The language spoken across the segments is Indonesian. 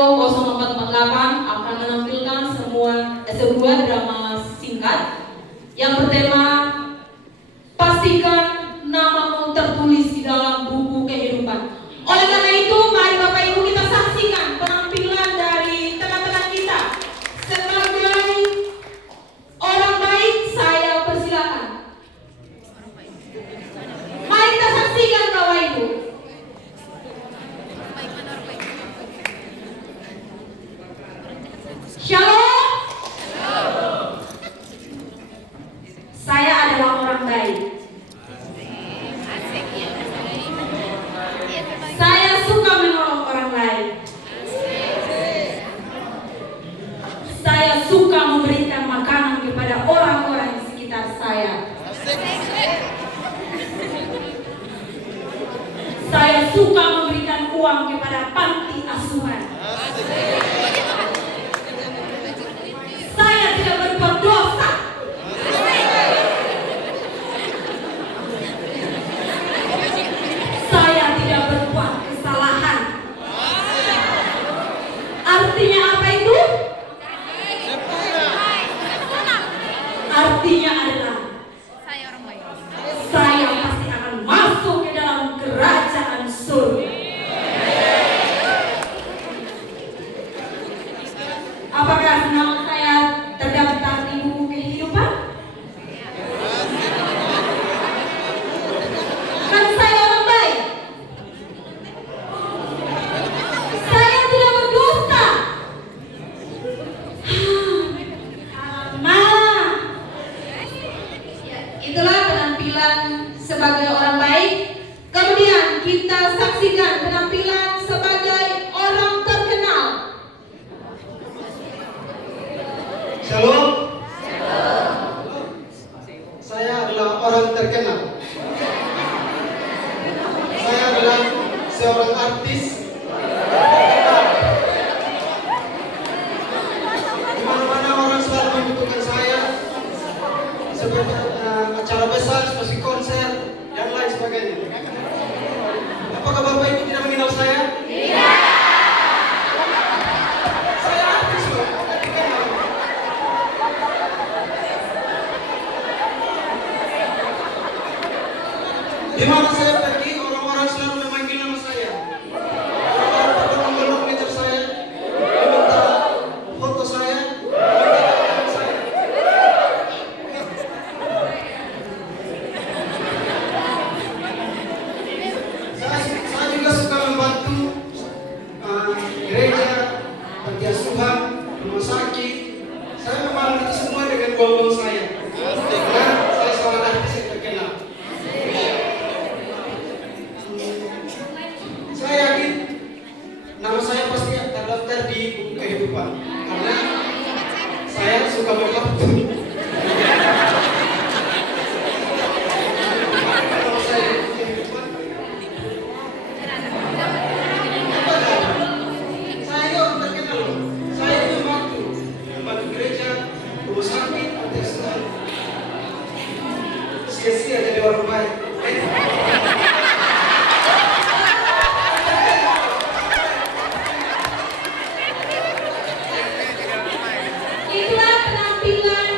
0448 akan menampilkan sebuah drama singkat yang bertema Pastikan Namamu Tertulis di Dalam Buku Kehidupan. Oleh karena itu, mari Bapak Ibu kita saksikan penampilan dari teman-teman kita. Sebagai orang baik, saya persilakan. Mari kita saksikan Bapak Ibu. Shalom. Saya adalah orang baik. Saya suka menolong orang lain. Saya suka memberikan makanan kepada orang-orang di sekitar saya. Saya suka memberikan uang kepada panti asuhan. Saya tidak berbuat dosa. Saya tidak berbuat kesalahan. Artinya apa itu? Artinya adalah saya pasti akan masuk ke dalam kerajaan surga. Apakah nama saya terdaftar di buku kehidupan? Kan saya orang baik. Saya tidak berdosa. Itulah penampilan sebagai orang baik. Kemudian kita saksikan penampilan sebagai orang terkenal. Shalom. Saya adalah orang terkenal. Saya adalah seorang artis. Di mana-mana orang selalu membutuhkan saya, seperti acara besar, seperti konser dan lain sebagainya. Apakah Bapak Ibu tidak mengenal saya? Tidak. Saya artis loh, terkenal. Di mana saya pergi, orang-orang selalu memanggil nama saya. Orang-orang berbondong-bondong mengejar saya, meminta foto saya, meminta tangan saya. Saya juga suka membantu gereja, panti asuhan, rumah sakit. Saya membantu itu semua dengan uang-uang saya. Karena saya seorang artis yang terkenal. Saya yakin nama saya pasti terdaftar di buku kehidupan karena saya suka membantu. Kalau saya di buku kehidupan, apa enggak? Saya ini orang terkenal loh. Saya ini membantu gereja, rumah sakit, panti asuhan. Sia-sia jadi orang baik. Itulah penampilan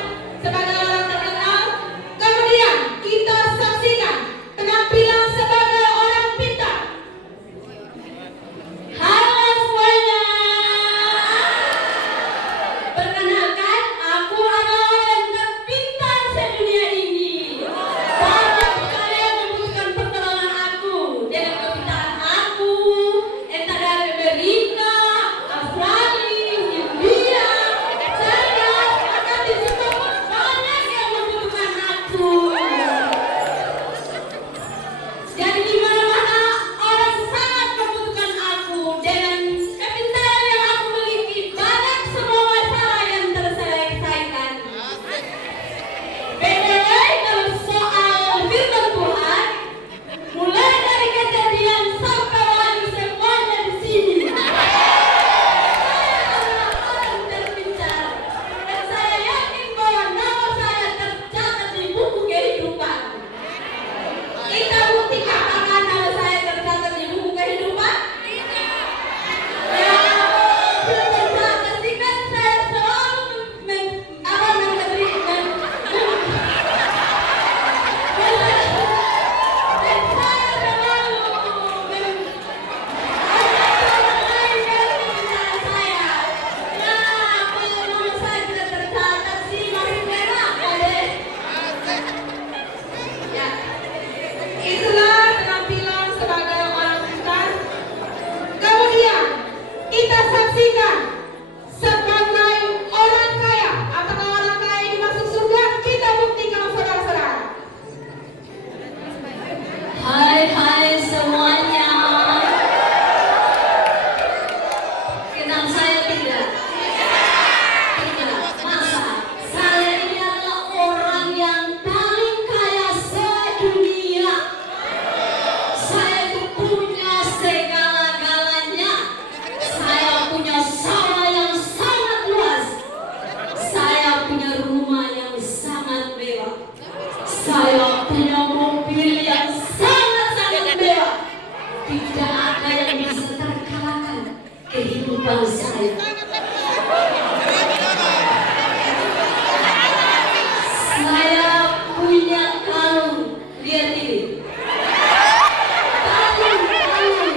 Kenal saya tidak? Tidak. Masa? Saya ini adalah orang yang paling kaya sedunia. Saya itu punya segala-galanya. Saya punya sawah yang sangat luas. Saya punya rumah yang sangat mewah. Saya punya mobil yang sangat-sangat mewah. Tidak ada yang bisa terkalahkan kehidupan saya. Saya punya kalung, lihat ini. Kalung,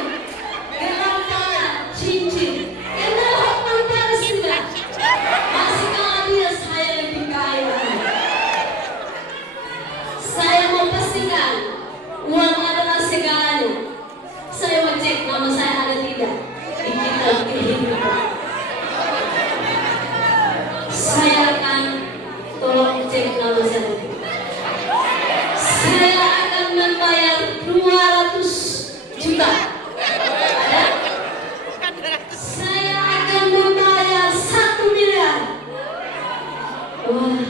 gelang tangan, cincin. Kenal Hotman Paris tidak? Masih kalah dia, saya lebih kaya. Saya mau pastikan uang adalah segalanya. Saya mau cek nama saya ada tidak di kitab kehidupan. Saya akan tolong cek nama saya. Saya akan membayar 200 juta. Ada? Saya akan membayar 1 miliar. Wah,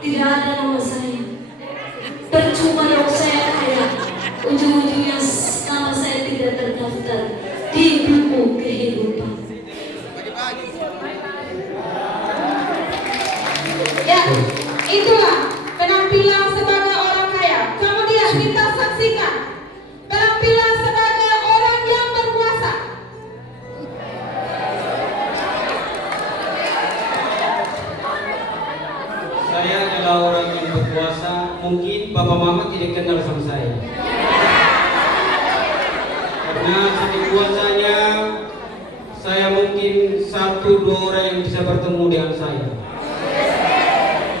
tidak ada nama saya. Percuma dong saya kaya. Ujung-ujungnya nama saya tidak terdaftar di buku kehidupan. Ya, itulah penampilan sebagai orang kaya. Kemudian kita saksikan penampilan sebagai orang yang berkuasa. Saya adalah orang yang berkuasa. Mungkin Bapak Mama tidak kenal sama saya. Karena saking kuasanya, saya mungkin 1-2 orang yang bisa bertemu dengan saya.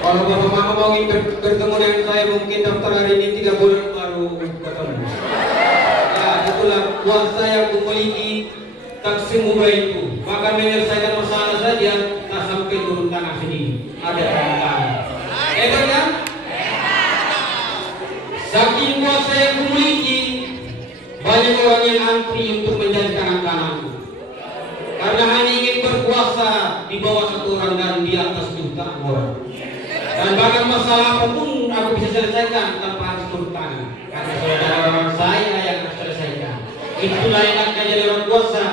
Kalau Bapak Mama mau bertemu dengan saya, mungkin daftar hari ini 3 bulan baru ketemu. Ya, itulah kuasa yang memiliki taksi mobile itu. Maka menyelesaikan masalah saja, tak sampai turun tangan sendiri. Ada tangan. Hebat kan? Saking kuasa yang memiliki, banyak orang yang antri untuk menjadi tangan kananku. Karena hanya ingin berkuasa di bawah 1 orang dan di atas jutaan orang. Dan bahkan masalah apapun aku bisa selesaikan tanpa harus turun tangan. Karena saudara orang saya yang harus selesaikan. Itulah enaknya jadi orang kuasa.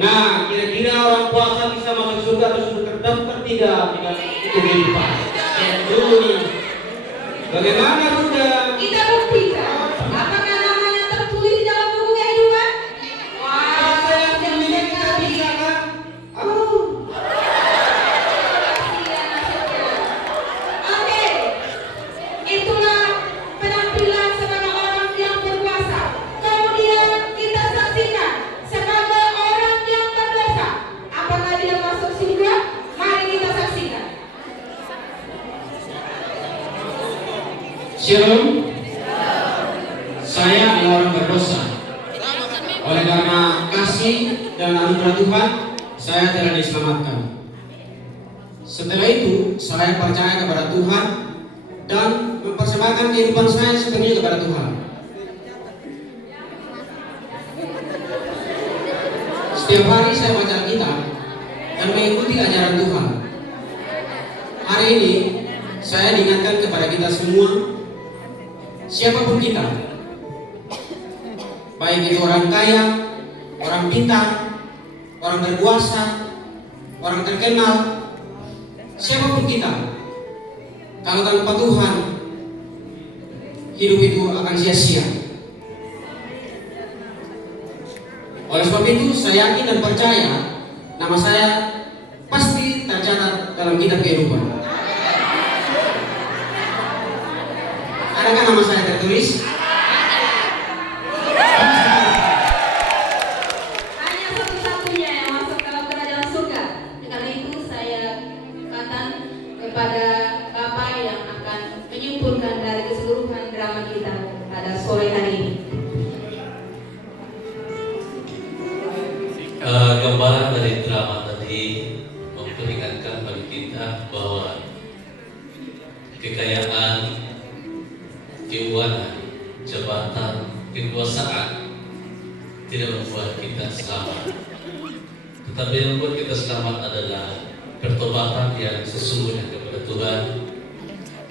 Nah, kira-kira orang puasa bisa masuk surga atau sudah terdaftar tidak dengan kehidupan? Dulu nih, bagaimana Bunda? Kita buktikan apakah namanya tertulis di dalam buku kehidupan. Wah, Saya memilih kita bisa kan? Oh, oke, itulah penampilan sebagai orang yang berkuasa. Kemudian kita saksikan sebagai orang yang berdosa. Apakah dia masuk surga? Mari kita saksikan. Shalom. Saya adalah orang berdosa. Oleh karena kasih dan anugerah Tuhan, saya telah diselamatkan. Setelah itu, saya percaya kepada Tuhan dan mempersembahkan kehidupan saya sepenuhnya kepada Tuhan. Setiap hari saya baca Alkitab dan mengikuti ajaran Tuhan. Hari ini, saya diingatkan kepada kita semua, siapapun kita, baik itu orang kaya, orang pintar, orang berkuasa, orang terkenal, siapapun kita, kalau tanpa Tuhan, hidup itu akan sia-sia. Oleh sebab itu, saya yakin dan percaya nama saya pasti tercatat dalam kitab kehidupan. Adakah nama saya tertulis? Hanya satu-satunya yang masuk dalam kerajaan surga. Karena itu saya katakan kepada Bapak yang akan menyimpulkan dari keseluruhan drama kita pada sore hari ini. Gambaran dari drama tadi memperingatkan bagi kita bahwa kekayaan, keuangan, jabatan, kekuasaan tidak membuat kita selamat. Tapi yang membuat kita selamat adalah pertobatan yang sesungguhnya kepada Tuhan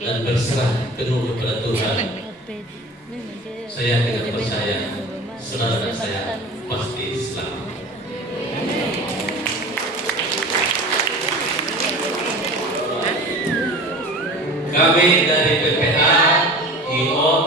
dan berserah penuh kepada Tuhan. Saya dengan percaya saudara dan saya pasti selamat. Kami dari PPA IO